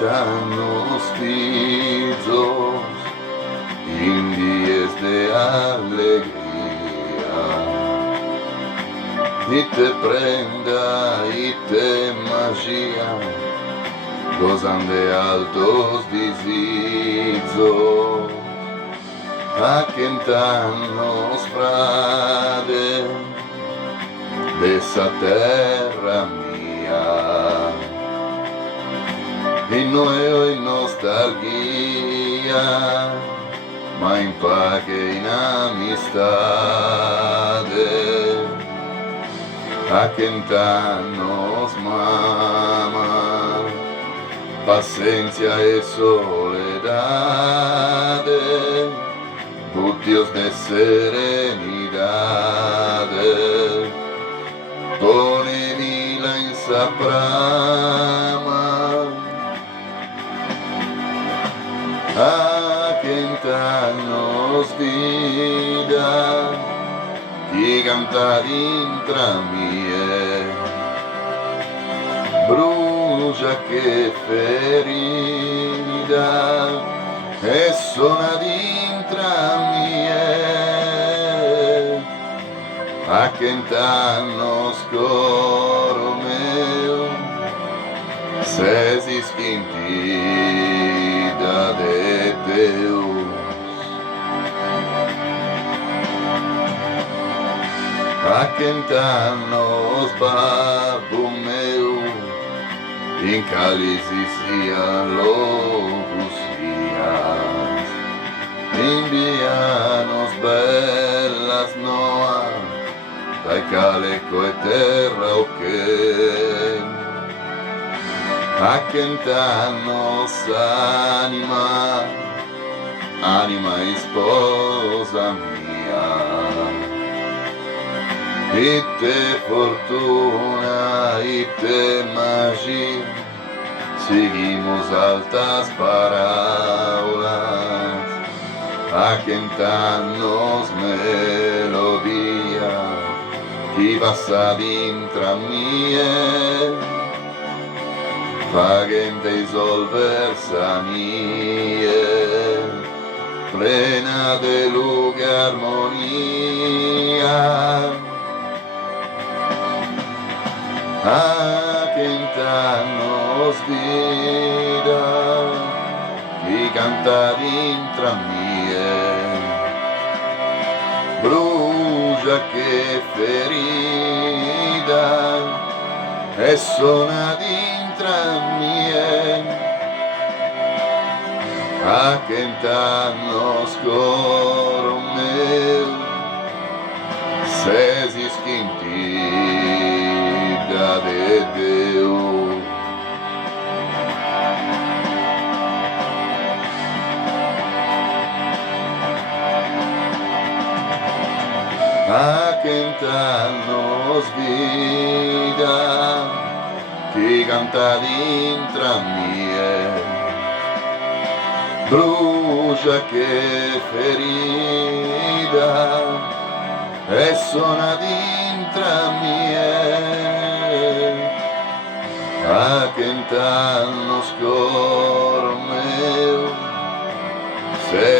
cantan los filhos en días de alegría y te prenda y te magia gozan de altos desizos a cantan los frades de esa terra mía y no hay nostalgia ma in pace in amistade a cantarnos mama paciencia y soledade butios de serenidade pone vila in saprama a cantarnos vida y cantar intra mie brucia che ferida e sona d'intra mie a cantarnos coro meu se si schintida de Deus a cantarnos babu meu in cálices dialogos envianos bellas noas dai caleco e terra o che a cantarnos anima e sposa mia e te fortuna e te magia seguimos altas parábolas a cantarnos melodía que passa dintra mie faguen dissolversa mie plena de luz e armonia a cantarnos vida y cantar intra mie brucia che ferida e sona d'intra mie a cantarnos coro meu se si schintida de Deus a cantarnos vida que canta dintra mie brucia che ferida e sona dintra mie a cantarnos coro meu se